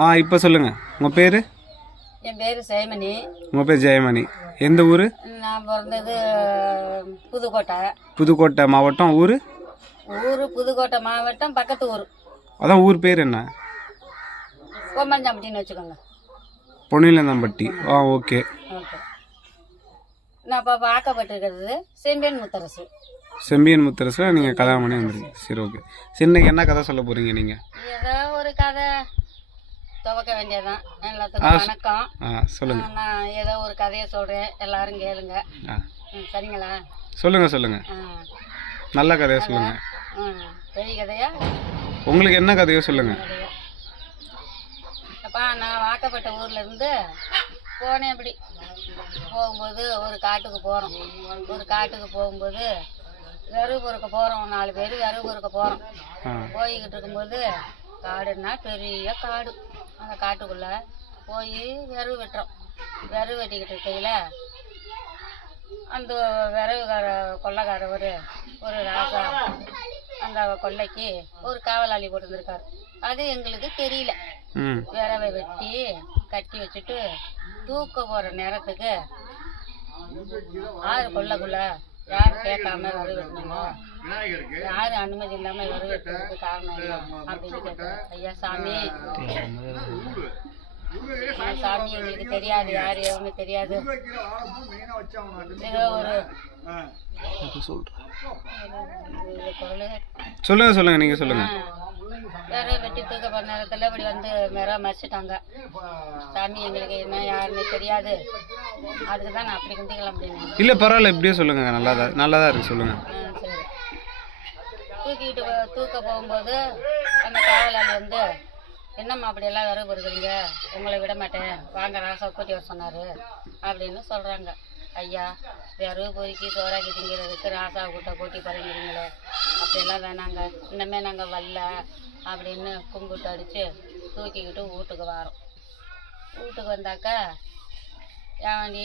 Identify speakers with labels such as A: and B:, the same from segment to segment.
A: ஆ இப்போ சொல்லுங்கள் உங்கள் பேர்?
B: என் பேர் சேமனி
A: உங்கள் பேர் ஜெயமணி. எந்த ஊர்?
B: நான் பிறந்தது புதுக்கோட்டை.
A: புதுக்கோட்டை மாவட்டம் ஊர்?
B: ஊர் புதுக்கோட்டை மாவட்டம் பக்கத்து ஊர்.
A: அதான் ஊர் பேர் என்ன?
B: கொம்பஞ்சாம்பட்டின்னு வச்சுக்கோங்க.
A: பொன்னிலந்தம்பட்டி. ஆ ஓகே.
B: ஓகே. நான் இப்போ வாக்கப்பட்டிருக்கிறது செம்பியன் முத்தரசு.
A: செம்பியன் முத்தரசில் நீங்கள் கல்யாணம் பண்ணி வந்துருக்கீங்க. சரி ஓகே. சரி இன்னைக்கு என்ன கதை சொல்ல போகிறீங்க நீங்கள்
B: ஏதோ ஒரு கதை. துவக்க வேண்டியதான் எல்லாத்துக்கும் வணக்கம்.
A: ஆ சொல்லுங்கள்
B: நான் ஏதோ ஒரு கதையை சொல்கிறேன் எல்லாரும் கேளுங்க. சரிங்களா?
A: சொல்லுங்கள்
B: ஆ.
A: நல்ல கதையை சொல்லுங்கள்
B: ம் பெரிய கதையா?
A: உங்களுக்கு என்ன கதையோ சொல்லுங்கள்
B: கதையா? அப்பா நான் வாக்கப்பட்ட ஊர்ல இருந்து போனேன் அப்படி. போகும்போது ஒரு காட்டுக்கு போகிறோம் ஒரு காட்டுக்கு போகும்போது விறகு பொறுக்க போகிறோம் நாலு பேர் விறகு பொறுக்க போகிறோம் போய்கிட்டு இருக்கும்போது காடுன்னா பெரிய காடு. அந்த காட்டுக்குள்ள போய் விறகு வெட்டுறோம். விறகு வெட்டிக்கிட்டு இருக்கையில் அந்த விறகுகார கொள்ளைக்காரவர் ஒரு ராசா அந்த கொள்ளைக்கு ஒரு காவலாளி போட்டுருந்துருக்காரு. அது எங்களுக்கு தெரியல.
A: ம்.
B: விறவை வெட்டி கட்டி வச்சுட்டு தூக்க போகிற நேரத்துக்கு ஆறு கொள்ளைக்குள்ள யாரும் கேட்காம விறகு வெட்டினீங்க யாரு அனுமதி இல்லாம வெட்டுறதுக்கு காரணம் அப்படின்னு கேட்டேன் ஐயா சாமி. சாமி எங்களுக்கு தெரியாது யாரு எவங்க தெரியாது. ஒரு இது குரலு. வேற வெட்டி தூக்க போற நேரத்துல இப்படி வந்து மேரா மறைச்சிட்டாங்க. சாமி எங்களுக்கு என்ன யாருன்னு தெரியாது. அதுக்கு தான் நான் அப்படி குந்திக்கலாம் அப்படின்னு
A: இல்லை பரவாயில்ல இப்படியே சொல்லுங்கள் நல்லா தான் நல்லா தான் இருக்குது சொல்லுங்கள்
B: ஆ, சரி. தூக்கிட்டு போ- தூக்க போகும்போது அந்த காவலாளி வந்து என்னம்மா அப்படியெல்லாம் விறகு பொறுக்கிறீங்க உங்களை விட மாட்டேன். வாங்க ராசா கூட்டி வர சொன்னார். அப்படின்னு சொல்கிறாங்க ஐயா விறகு பொறுக்கி சோறாக்கி திங்கிறதுக்கு ராசா கூட்ட கூட்டி பறங்கிறீங்களே அப்படியெல்லாம் வேணாங்க. இன்னமே நாங்கள் வரல அப்படின்னு கும்பிட்டு அடித்து தூக்கிக்கிட்டு வீட்டுக்கு வரோம். வீட்டுக்கு வந்தாக்கா ஏன்டி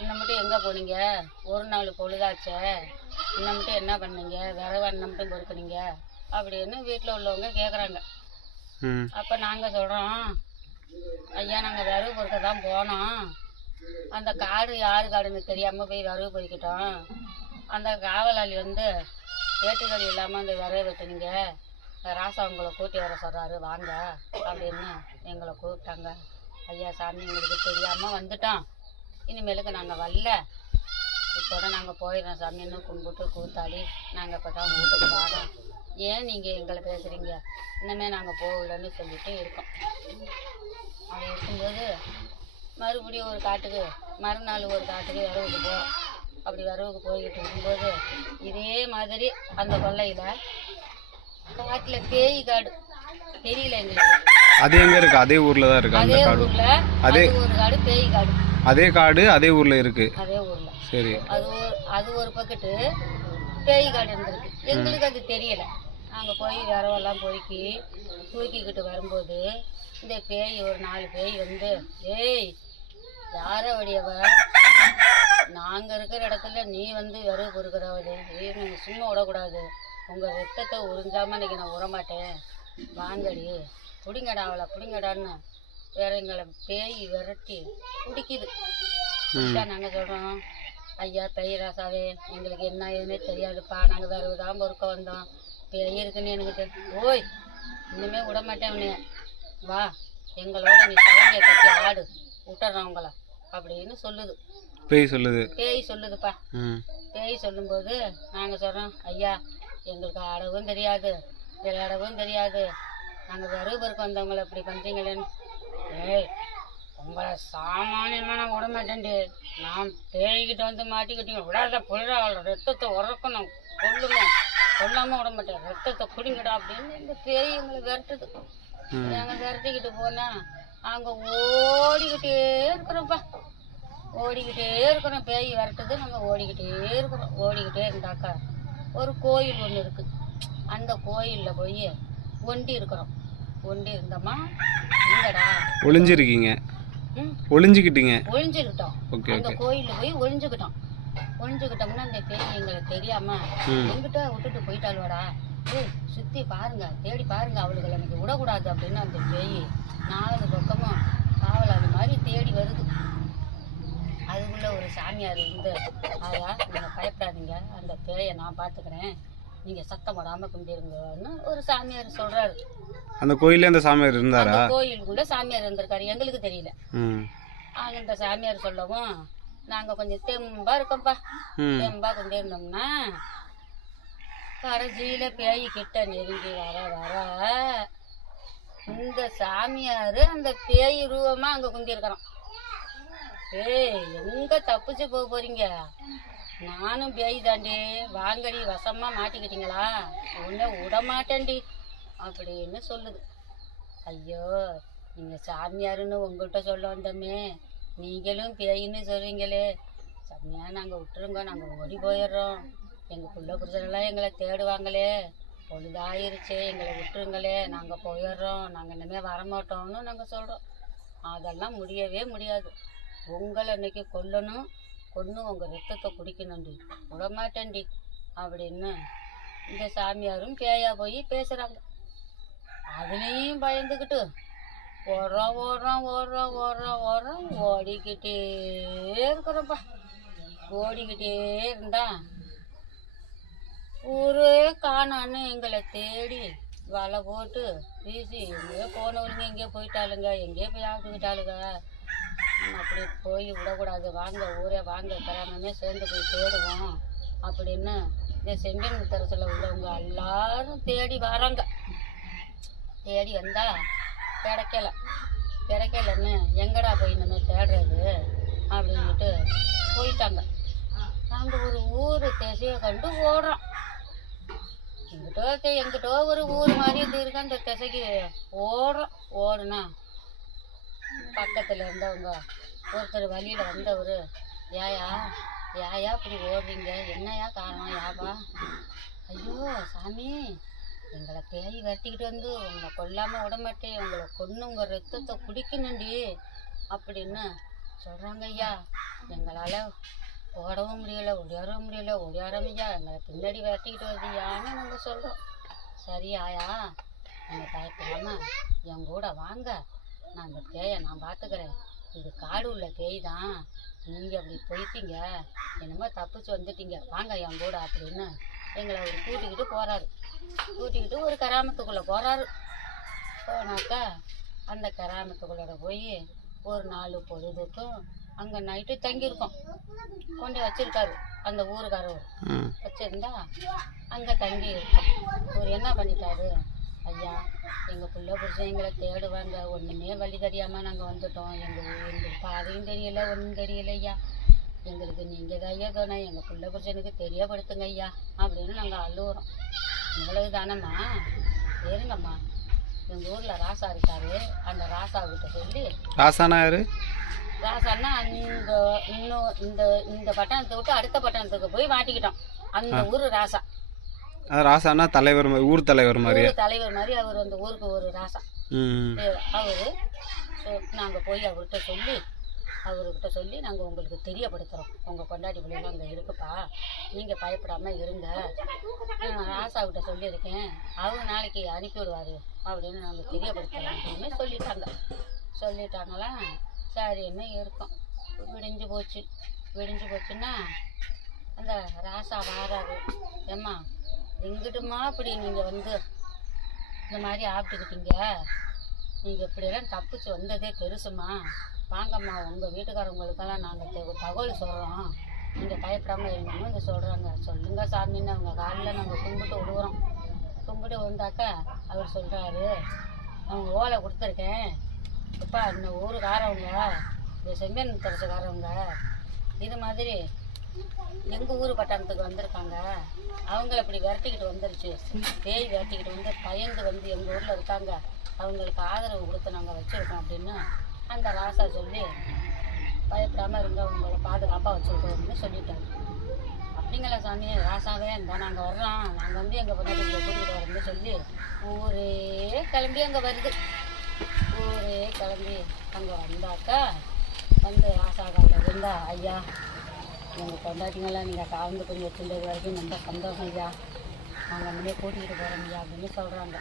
B: இன்னும் மட்டும் எங்கே போனீங்க? ஒரு நாள் பொழுதாச்சே. இன்னும் மட்டும் என்ன பண்ணீங்க? விறகு அண்ணன் மட்டும் பொறுக்குனீங்க? அப்படின்னு வீட்டில் உள்ளவங்க கேட்குறாங்க அப்போ நாங்கள் சொல்கிறோம் ஐயா நாங்கள் விறகு பொறுக்க தான் போனோம். அந்த காடு யார் காடுன்னு தெரியாமல் போய் வரவு பொறுக்கிட்டோம் அந்த காவலாளி வந்து வேட்டுக்கறி இல்லாமல் அந்த விறகு வெட்டுனீங்க. ராசா உங்களை கூட்டி வர சொல்கிறாரு வாங்க அப்படின்னு எங்களை கூப்பிட்டாங்க. ஐயா சாமி எங்களுக்கு தெரியாமல் வந்துட்டோம். இனிமேலுக்கு நாங்கள் வரல. இதோட நாங்கள் போயிடுறோம் சாமின்னு கும்பிட்டு கூத்தாடி நாங்கள் இப்போ தான் வீட்டுக்கு வரோம். ஏன் நீங்கள் எங்களை பேசுகிறீங்க இன்னமே நாங்கள் போகலன்னு சொல்லிட்டு இருக்கோம். அது இருக்கும்போது மறுபடியும் ஒரு காட்டுக்கு மறுநாள் ஒரு காட்டுக்கு விறகுக்கு போகிறோம் அப்படி விறகுக்கு போய்கிட்டு இருக்கும்போது இதே மாதிரி அந்த கொல்லையில் காட்டில் பேய் காடு. தெரியல எங்களுக்கு.
A: அது எங்கே இருக்குது அதே ஊரில் தான் இருக்குது அந்த
B: அதே
A: காடு.
B: அது ஒரு காடு பேய் காடு.
A: அதே காடு அதே ஊரில் இருக்குது
B: அதே ஊரில்.
A: சரி.
B: அது ஒரு அது ஒரு பக்கத்து பேய் காடு இருந்திருக்கு. எங்களுக்கு அது தெரியல. நாங்கள் போய் விரவெல்லாம் பொறுக்கி தூக்கிக்கிட்டு வரும்போது இந்த பேய் ஒரு நாலு பேய் வந்து ஏய் யார வடியவ நாங்கள் இருக்கிற இடத்துல நீ வந்து விறகு பொறுக்கிறவரு நீங்கள் சும்மா விடக்கூடாது. உங்கள் ரத்தத்தை உறிஞ்சாமல் இன்னைக்கு நான் விடமாட்டேன் வாங்கடி. பிடிங்கடா அவளை பிடிங்கடான்னு. வேற எங்களை பேய் விரட்டி பிடிக்குது நாங்கள் சொல்கிறோம் ஐயா பேய் ராசாவே எங்களுக்கு என்ன ஏதுன்னே தெரியாதுப்பா நாங்கள் வேறு தான் பொறுக்க வந்தோம். பேய் இருக்குன்னு எனக்கு ஓய் இனிமே விட மாட்டேன் வா எங்களோட நீ சலங்கையை கட்டி ஆடு. விட்டுறோம் உங்களை. அப்படின்னு சொல்லுது.
A: பேய் சொல்லுது.
B: பேய் சொல்லுதுப்பா. பேய் சொல்லும்போது நாங்கள் சொல்கிறோம் ஐயா எங்களுக்கு ஆடவும் தெரியாது விளையாடவும் தெரியாது. நாங்கள் விறகு பொறுக்க வந்தவங்களை இப்படி பண்ணுறீங்களேன்னு ஏய் உங்களை விட மாட்டேன்டி. நான் பேய்கிட்ட வந்து மாட்டிக்கிட்டீங்க. விடாத அவளை ரத்தத்தை உறக்கணும் கொல்லுங்க. கொல்லாமல் விட மாட்டேன். ரத்தத்தை குடிங்கடா அப்படின்னு இந்த பேய் எங்களை விரட்டுது. நாங்கள் விரட்டிக்கிட்டு போனால் அங்கே ஓடிக்கிட்டே இருக்கிறோம்ப்பா ஓடிக்கிட்டே இருக்கிறோம். பேய் விரட்டுது நாங்கள் ஓடிக்கிட்டே இருக்கிறோம். ஓடிக்கிட்டே இருந்தாக்கா ஒரு கோயில் ஒன்று இருக்குது அந்த கோயிலில் போய் ஒண்டி இருக்கிறோம். ஒண்டி இருந்தோமா? எங்கடா?
A: ஒளிஞ்சிருக்கீங்க.
B: ம்?
A: ஒளிஞ்சிக்கிட்டீங்க.
B: ஒளிஞ்சுக்கிட்டோம். அந்த கோயிலில் போய் ஒளிஞ்சுக்கிட்டோம். ஒளிஞ்சுக்கிட்டோம்னா அந்த பேய் எங்களுக்கு தெரியாம எங்கிட்ட விட்டுட்டு போயிட்டாளுவாடா. ஏய் சுத்தி பாருங்க தேடி பாருங்க அவளுகளை எனக்கு விடக்கூடாது அப்படின்னு அந்த பேய் நாலு பக்கமும் காவலாளி மாதிரி தேடி வருது. அதுக்குள்ளே ஒரு சாமியார் இருந்து ஆயா நீங்கள் பயப்படாதீங்க. அந்த பேயை நான் பார்த்துக்கிறேன் நீங்கள் சத்தம் போடாமல் கொண்டிருங்கன்னு ஒரு சாமியார் சொல்கிறாரு
A: அந்த கோயிலே அந்த சாமியார் இருந்தாரா?
B: கோயிலுக்குள்ளே சாமியார் இருந்திருக்காரு. எங்களுக்கு தெரியல. அந்த சாமியார் சொல்லவும் நாங்கள் கொஞ்சம் தெம்பாக இருக்கோம்ப்பா. தெம்பாக கொண்டிருந்தோம்னா கரைச்சியில் பேய் கிட்ட நெருங்கி வர வர இந்த சாமியார் அந்த பேய் ரூபமா அங்க குந்திருக்கிறான் ஏய் எங்க தப்பிச்சு போக போறீங்க? நானும் பேய் தாண்டி வாங்கடி வசமா மாட்டிக்கிட்டீங்களா? உன்னை விடமாட்டேன்டி அப்படின்னு சொல்லுது. ஐயோ நீங்க சாமியாருன்னு உங்கள்கிட்ட சொல்ல வந்தோமே நீங்களும் பேயின்னு சொல்றீங்களே. சாமியா நாங்க விட்டுருங்க நாங்க ஓடி போயிடுறோம். எங்க பிள்ளை புருஷனெல்லாம் எங்களை தேடுவாங்களே. பொழுதாயிருச்சே. எங்களை விட்டுருங்களே நாங்கள் போயிடுறோம். நாங்கள் இனிமேல் வரமாட்டோம்னு நாங்கள் சொல்கிறோம் அதெல்லாம் முடியவே முடியாது. உங்களை இன்னைக்கு கொல்லணும் கொன்று உங்கள் ரத்தத்தை குடிக்கணும்டி. விட மாட்டேன்டி அப்படின்னு இந்த சாமியாரும் பேயா போய் பேசுகிறாங்க அதுலேயும் பயந்துக்கிட்டு ஓடுறோம் ஓடுறோம் ஓடுறோம் ஓடுறோம் ஓடுறோம். ஓடிக்கிட்டே இருக்கிறப்பா ஓடிக்கிட்டே இருந்தா ஊரே காணான்னு எங்களை தேடி வலை போட்டு வீசி எங்கேயோ போனவளுங்க எங்கேயோ போயிட்டாளுங்க எங்கேயோ போய் ஆட்டுக்கிட்டாளுங்க அப்படி போய் விடக்கூடாது. வாங்க ஊரே வாங்க கிராமமே சேர்ந்து போய் தேடுவோம் அப்படின்னு இந்த செங்கன் முத்தரசில் உள்ளவங்க எல்லாரும் தேடி வராங்க. தேடி வந்தால் கிடைக்கல. கிடைக்கலன்னு எங்கடா போய் நம்ம தேடுறது அப்படின்ட்டு போயிட்டாங்க. நாங்கள் ஒரு ஊர் திசையை கண்டு ஓடுறோம். எங்கிட்டோ தெ- எங்கிட்டோ ஒரு ஊர் மாதிரி இது இருக்கு அந்த திசைக்கு. ஓடுறோம் ஓடுனா. பக்கத்தில் இருந்தவங்க ஒருத்தர் வழியில் வந்தவர் ஏயா ஏயா இப்படி ஓடுறீங்க? என்னையா காரணம்? யாப்பா ஐயோ சாமி எங்களை பேய் வெட்டிக்கிட்டு வந்து உங்களை கொல்லாமல் விட மாட்டேன். உங்களை கொன்று உங்கள் ரத்தத்தை குடிக்கணுண்டி அப்படின்னு சொல்கிறாங்க ஐயா. எங்களால் ஓடவும் முடியல ஒடியாரவும் முடியல ஒடியாரம் எங்களை பின்னாடி விரட்டிக்கிட்டு வருதியான்னு நாங்கள் சொல்கிறோம் சரி ஆயா நீங்கள் பயப்படாம என் கூட வாங்க. நான் அந்த பேயை நான் பார்த்துக்கிறேன் இது காடு உள்ள பேய் தான். நீங்கள் அப்படி போயிட்டீங்க என்னமோ தப்பிச்சு வந்துட்டீங்க. வாங்க என் கூட அப்படின்னு எங்களை அவர் கூட்டிக்கிட்டு போகிறாரு கூட்டிக்கிட்டு ஒரு கிராமத்துக்குள்ளே போகிறாரு போனாக்கா அந்த கிராமத்துக்குள்ளே போய் ஒரு நாலு பொழுதுக்கும் அங்கே நைட்டு தங்கியிருக்கோம். கொண்டு வச்சிருக்காரு அந்த ஊருக்காரவர்
A: ம்
B: வச்சிருந்தா அங்கே தங்கி இருக்கோம் அவர் என்ன பண்ணிட்டாரு? ஐயா எங்கள் பிள்ளை புருஷன் எங்களை தேடுவாங்க. ஒன்றுமே வழி தெரியாமல் நாங்கள் வந்துட்டோம். எங்கள் எங்களுக்கு பாதையும் தெரியல ஒன்றும் தெரியல ஐயா. எங்களுக்கு நீங்கள் தான் ஐயா துணை எங்கள் பிள்ளை புருஷனுக்கு தெரியப்படுத்துங்க ஐயா அப்படின்னு நாங்கள் அழுகுறோம் இவ்வளவு தானம்மா? சரிங்கம்மா எங்கள் ஊரில் ராசா இருக்காரு. அந்த ராசா கிட்ட சொல்லி
A: ராசானா யாரு?
B: ராசான்னா அந்த இன்னும் இந்த இந்த பட்டணத்தை விட்டு அடுத்த பட்டணத்துக்கு போய் மாட்டிக்கிட்டோம். அந்த ஊர் ராசா.
A: ராசானா தலைவர் மாதிரி ஊர் தலைவர் மாதிரி
B: தலைவர் மாதிரி அவர் அந்த ஊருக்கு ஒரு ராசா.
A: ம்
B: அவர் நாங்கள் போய் அவர்கிட்ட சொல்லி அவர்கிட்ட சொல்லி நாங்கள் உங்களுக்கு தெரியப்படுத்துகிறோம் உங்கள் கொண்டாடி பிள்ளைங்க அங்கே இருக்குப்பா. நீங்கள் பயப்படாமல் இருங்க. ராசாவிட்ட சொல்லியிருக்கேன். அவர் நாளைக்கு அனுப்பி விடுவார் அப்படின்னு நாங்கள் தெரியப்படுத்துகிறோம் அப்படின்னு சொல்லிட்டாங்க. சொல்லிட்டாங்களா? சரின்னு இருக்கும். விடிஞ்சு போச்சு. விடிஞ்சு போச்சுன்னா அந்த ராசா வாராது. ஏம்மா எங்கிட்டுமா இப்படி நீங்கள் வந்து இந்த மாதிரி ஆப்பிட்டுக்கிட்டீங்க? நீங்கள் இப்படியெல்லாம் தப்பிச்சு வந்ததே பெருசுமா வாங்கம்மா உங்கள் வீட்டுக்காரவங்களுக்கெல்லாம் நாங்கள் தகவல் சொல்கிறோம் நீங்கள் பயப்படாமல் இருங்கன்னு இங்கே சொல்கிறாங்க சொல்லுங்க சாமின்னு அவங்க காலில் நாங்கள் கும்பிட்டு விடுவோம். கும்பிட்டு வந்தாக்கா அவர் சொல்கிறாரு அவங்க ஓலை கொடுத்துருக்கேன். இப்போ இந்த ஊருக்காரவங்க இந்த செம்மன் தரசுக்காரவங்க இது மாதிரி எங்கள் ஊர் பட்டணத்துக்கு வந்திருக்காங்க. அவங்கள இப்படி விரட்டிக்கிட்டு வந்துருச்சு. பேய் விரட்டிக்கிட்டு வந்து பயந்து வந்து எங்கள் ஊரில் இருக்காங்க. அவங்களுக்கு ஆதரவு கொடுத்து நாங்கள் வச்சுருக்கோம் அப்படின்னு அந்த ராசா சொல்லி பயப்படாமல் இருங்க உங்களை பாதுகாப்பாக வச்சுருக்கோம்னு சொல்லிட்டாங்க அப்படிங்களா சாமி? ராசாவே இந்த நாங்கள் வர்றோம். நாங்கள் வந்து எங்கள் பொண்ணு கூட்டிகிட்டு வரோம்னு சொல்லி ஊரே கிளம்பி அங்கே வருது. ஊரே கிளம்பி அங்கே வந்தாக்கா வந்து ராசா இருந்தா ஐயா எங்கள் பொண்டாட்டிங்கெல்லாம் நீங்கள் கலந்து கொஞ்சம் வச்சுருந்தது வரைக்கும் ரொம்ப சந்தோஷம் ஐயா. நாங்கள் முன்னே கூட்டிகிட்டு போகிறோம் ஐயா அப்படின்னு சொல்கிறாங்க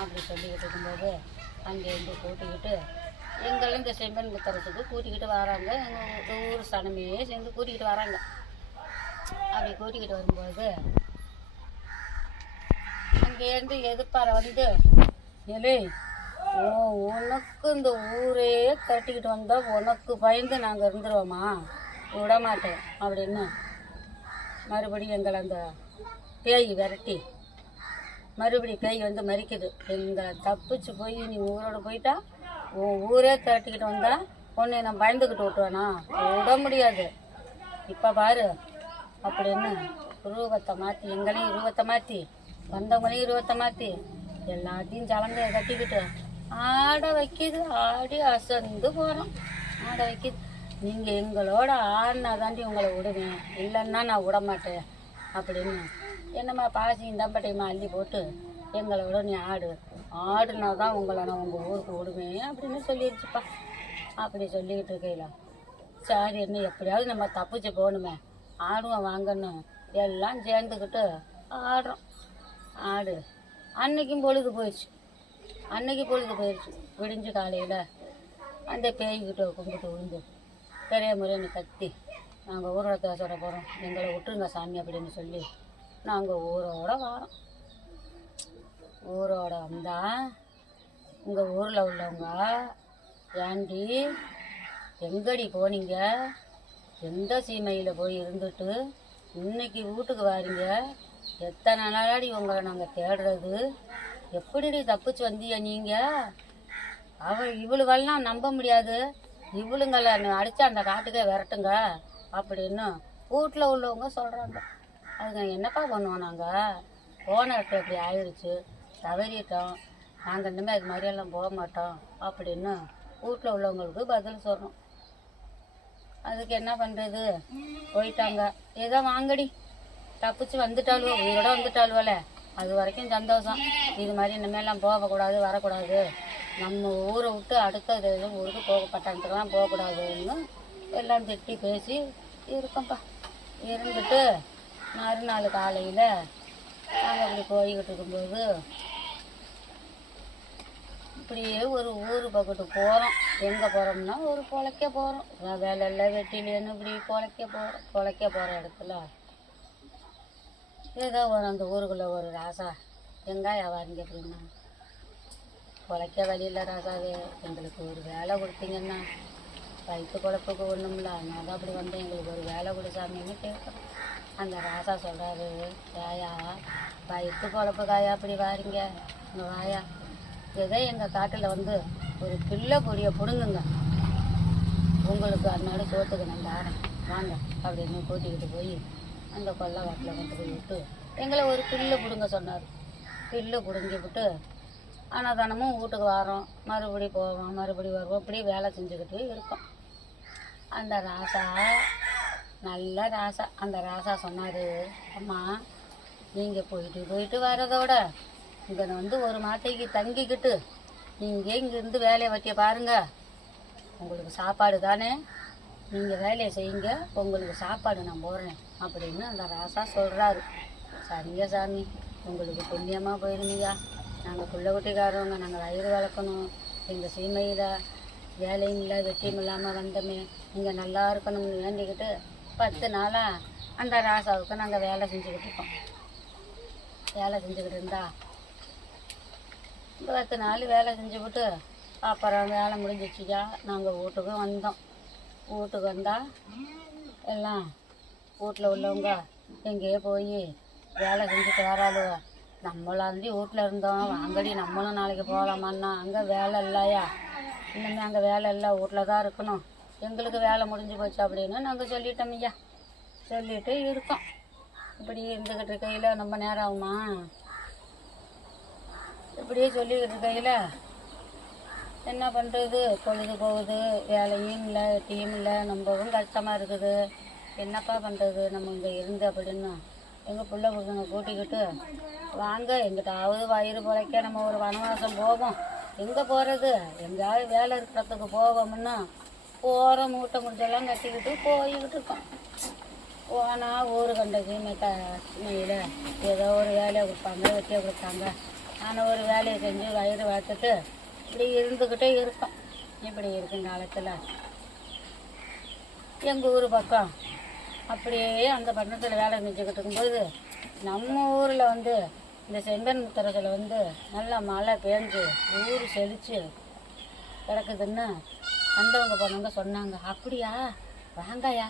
B: அப்படி சொல்லிக்கிட்டு இருக்கும்போது அங்கேருந்து கூட்டிக்கிட்டு எங்களும் இந்த செம்மன் முத்தரத்துக்கு கூட்டிக்கிட்டு வராங்க. எங்கள் ஊர் சனமே சேர்ந்து கூட்டிக்கிட்டு வராங்க. அப்படி கூட்டிக்கிட்டு வரும்போது அங்கேருந்து எதிர்ப்பார வந்து எலே உனக்கு இந்த ஊரே கட்டிக்கிட்டு வந்தால் உனக்கு பயந்து நாங்கள் இருந்துருவோமா? விட மாட்டோம் அப்படின்னு மறுபடியும் எங்களை அந்த பேய் விரட்டி மறுபடி பேய் வந்து மறிக்குது. எங்களை தப்பிச்சு போய் நீ ஊரோட போயிட்டா உன் ஊரே திரட்டிக்கிட்டு வந்தால் உன்னை நான் பயந்துக்கிட்டு விட்டுவேனா விட முடியாது. இப்போ பாரு அப்படின்னு ரூபத்தை மாற்றி எங்களையும் ரூபத்தை மாற்றி வந்தவங்களையும் ரூபத்தை மாற்றி எல்லாத்தையும் சலங்கைய கட்டிக்கிட்டு ஆட வைக்கிது ஆடி அசந்து போகிறோம் ஆட வைக்கிது. நீங்கள் எங்களோட ஆடினா தாண்டி உங்களை விடுவேன் இல்லைன்னா நான் விட மாட்டேன் அப்படின்னு என்னம்மா பாசியும் தம்பட்டையுமா அள்ளி போட்டு எங்களோட நீ ஆடு. ஆடுனா தான் உங்களை நான் உங்கள் ஊருக்கு விடுவேன் அப்படின்னு சொல்லிடுச்சுப்பா அப்படி சொல்லிக்கிட்டு இருக்கையில சரி என்ன எப்படியாவது நம்ம தப்பிச்சு போகணுமே. ஆடுவோம் வாங்கன்னு எல்லாம் சேர்ந்துக்கிட்டு ஆடுறோம். ஆடு அன்னைக்கும் பொழுது போயிடுச்சு. அன்னைக்கு பொழுது போயிடுச்சு விடிஞ்சு காலையில் அந்த பேய்கிட்ட கும்பிட்டு விழுந்து பெரிய முறைன்னு கத்தி நாங்கள் ஊரோட பேச போகிறோம் எங்களை விட்டுருங்க சாமி அப்படின்னு சொல்லி நாங்கள் ஊரோட வரோம். ஊரோட வந்தால் உங்கள் ஊரில் உள்ளவங்க ஏண்டி எங்கடி போனீங்க? எந்த சீமையில் போய் இருந்துட்டு இன்னைக்கு வீட்டுக்கு வாரீங்க? எத்தனை நாளாடி உங்களை நாங்கள் தேடுறது? எப்படிடி தப்பிச்சு வந்தீங்க நீங்கள் அவள் இவளுகள்லாம் நம்ப முடியாது. இவளுங்களை அடித்து அந்த காட்டுக்கே விரட்டுங்க அப்படின்னு வீட்டில் உள்ளவங்க சொல்கிறாங்க அதுங்க என்னப்பா பண்ணுவோம் நாங்கள் போன இடத்துல இப்படி ஆயிடுச்சு. தவறிட்டோம். நாங்கள் இனிமேல் அது மாதிரியெல்லாம் போக மாட்டோம் அப்படின்னு வீட்டில் உள்ளவங்களுக்கு பதில் சொல்லணும். அதுக்கு என்ன பண்ணுறது போயிட்டாங்க. ஏதோ வாங்கடி. தப்பிச்சு வந்துட்டாளுவோ உயிரோட வந்துட்டாளுவோல அது வரைக்கும் சந்தோஷம். இது மாதிரி இனிமேலாம் போகக்கூடாது வரக்கூடாது. நம்ம ஊரை விட்டு அடுத்த எதுவும் ஊருக்கு போக பட்டணத்துக்கெல்லாம் போகக்கூடாதுன்னு எல்லாம் திட்டி பேசி இருக்கோம்ப்பா. இருந்துட்டு மறுநாள் காலையில் நாங்கள் அப்படி போய்கிட்டு இருக்கும்போது இப்படியே ஒரு ஊர் பக்கத்து போகிறோம் எங்கே போகிறோம்னா ஒரு பொழைக்க போகிறோம் வேலை இல்லை வெட்டிலேன்னு இப்படி பொழைக்க போகிறோம் பொழைக்க போகிற இடத்துல ஏதோ ஒரு அந்த ஊருக்குள்ளே ஒரு ராசா. எங்கே வாரிங்க அப்படின்னா பொழைக்க வழியில் ராசாவே எங்களுக்கு ஒரு வேலை கொடுத்தீங்கன்னா வயிற்று குழப்புக்கு ஒன்றும்ல அதனால அப்படி வந்து எங்களுக்கு ஒரு வேலை கொடு சாமின்னு கேட்குறோம் அந்த ராசா சொல்கிறாரு ஏயா வயிற்று குழப்புக்காயா அப்படி வாரீங்க? உங்கள் வாயா. ஏதோ எங்கள் காட்டில் வந்து ஒரு பிள்ளை பொடியை பிடுங்குங்க. உங்களுக்கு அன்னாடு சோத்துக்கு நான் தாரேன் வாங்க. அப்படின்னு கூட்டிக்கிட்டு போய் அந்த கொல்லை காட்டில் கொண்டு போய் விட்டு எங்களை ஒரு பில்லு பிடுங்க சொன்னார். பில்லு பிடுங்கி விட்டு அன்னதானமும் வீட்டுக்கு வரோம். மறுபடி போவோம் மறுபடி வருவோம். இப்படி வேலை செஞ்சுக்கிட்டு இருக்கோம். அந்த ராசா நல்ல ராசா. அந்த ராசா சொன்னார் அம்மா நீங்கள் போயிட்டு போயிட்டு வரதோட இங்கே வந்து ஒரு மாட்டைக்கு தங்கிக்கிட்டு நீங்கள் இங்கேருந்து வேலையை வைக்க பாருங்கள் உங்களுக்கு சாப்பாடு தானே? நீங்கள் வேலையை செய்யுங்க. உங்களுக்கு சாப்பாடு நான் போடுறேன். அப்படின்னு அந்த ராசா சொல்கிறாரு சரிங்க சாமி உங்களுக்கு புண்ணியமாக போயிருந்தீங்க நாங்கள் புள்ள குட்டிக்காரவங்க நாங்கள் வயிறு வளர்க்கணும். எங்கள் சீமையில் வேலையும் இல்லை வெட்டியும் இல்லாமல் வந்தோமே. நீங்கள் நல்லா இருக்கணும்னு வேண்டிக்கிட்டு பத்து நாளாக அந்த ராசாவுக்கு நாங்கள் வேலை செஞ்சுக்கிட்டு இருக்கோம். வேலை செஞ்சுக்கிட்டு இருந்தா பத்து நாள் வேலை செஞ்சுக்கிட்டு அப்புறம் வேலை முடிஞ்சிச்சுக்கா நாங்கள் வீட்டுக்கு வந்தோம். வீட்டுக்கு வந்தால் எல்லாம் வீட்டில் உள்ளவங்க எங்கேயோ போய் வேலை செஞ்சுட்டு வராளுவ நம்மளாந்தி வீட்டில் இருந்தோம். வாங்கடி நம்மளும் நாளைக்கு போகலாமான்னா அங்கே வேலை இல்லையா? இன்னுமே அங்கே வேலை இல்லை வீட்டில் தான் இருக்கணும். எங்களுக்கு வேலை முடிஞ்சு போச்சு அப்படின்னு நாங்கள் சொல்லிட்டோம் ஐயா. சொல்லிட்டு இருக்கோம். இப்படி இருந்துக்கிட்டு இருக்கையில் ரொம்ப நேரம் ஆகுமா? இப்படியே சொல்லிக்கிட்டு இருக்கையில் என்ன பண்ணுறது பொழுது போகுது. வேலையும் இல்லை டீம் இல்லை. ரொம்பவும் கஷ்டமாக இருக்குது. என்னப்பா பண்ணுறது நம்ம இங்கே இருந்து அப்படின்னு எங்கள் பிள்ளை பசங்க கூட்டிக்கிட்டு வாங்க எங்கிட்டாவது வயிறு பிழைக்க நம்ம ஒரு வனவாசம் போவோம். எங்கே போகிறது எங்கேயாவது வேலை இருக்கிறதுக்கு போவோம்னா போகிற மூட்டை முடிச்செல்லாம் கட்டிக்கிட்டு போய்கிட்டு இருக்கோம். போனால் ஊரு கண்ட சீமை ஏதோ ஒரு வேலையை கொடுப்பாங்க வெட்டியை கொடுத்தாங்க ஆனால் ஒரு வேலையை செஞ்சு வயிறு வளர்த்துட்டு இப்படி இருந்துக்கிட்டே இருப்போம் இப்படி இருக்கும் காலத்தில் எங்கள் ஊர் பக்கம் அப்படியே அந்த பட்டணத்தில் வேலை செஞ்சுக்கிட்டு இருக்கும்போது நம்ம ஊரில் வந்து இந்த செம்பன் முத்தரத்தில் வந்து நல்லா மழை பேஞ்சு ஊர் செழித்து கிடக்குதுன்னு வந்தவங்க போனவங்க சொன்னாங்க. அப்படியா? வாங்கயா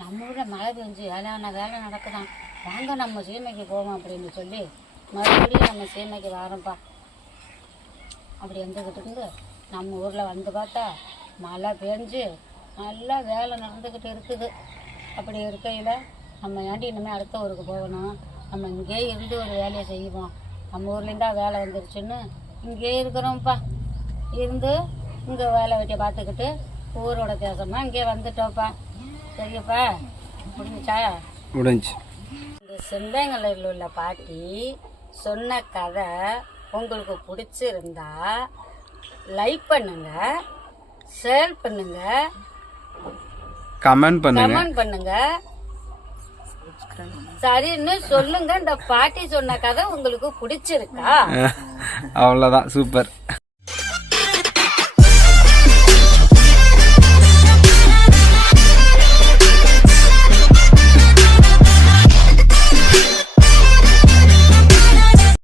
B: நம்ம ஊரில் மழை பெஞ்சு வேலையான வேலை நடக்குதான். வாங்க நம்ம சீமைக்கு போவோம் அப்படின்னு சொல்லி மறுபடியும் நம்ம சீமைக்கு வரோம்ப்பா. அப்படி வந்துக்கிட்டு இருந்து நம்ம ஊரில் வந்து பார்த்தா மழை பெஞ்சு நல்லா வேலை நடந்துக்கிட்டு இருக்குது. அப்படி இருக்கையில் நம்ம ஏன்டி இனிமேல் அடுத்த ஊருக்கு போகணும்? நம்ம இங்கேயே இருந்து ஒரு வேலையை செய்வோம். நம்ம ஊர்லேருந்தா வேலை வந்துருச்சுன்னு இங்கேயே இருக்கிறோம்ப்பா. இருந்து இங்கே வேலை வெட்டியை பார்த்துக்கிட்டு ஊரோட தேசமாக இங்கே வந்துட்டோம்ப்பா. சரியப்பா? முடிஞ்சுச்சா?
A: முடிஞ்சு.
B: இந்த செந்தங்கலையில் உள்ள பாட்டி சொன்ன கதை உங்களுக்கு பிடிச்சிருந்தா லைக் பண்ணுங்க ஷேர் பண்ணுங்க
A: கமெண்ட் பண்ணுங்க.
B: கமெண்ட் பண்ணுங்க. சரின்னு சொல்லுங்க. இந்த பாட்டி சொன்ன கதை உங்களுக்கு பிடிச்சிருக்கா?
A: அவ்வளோதான் சூப்பர்.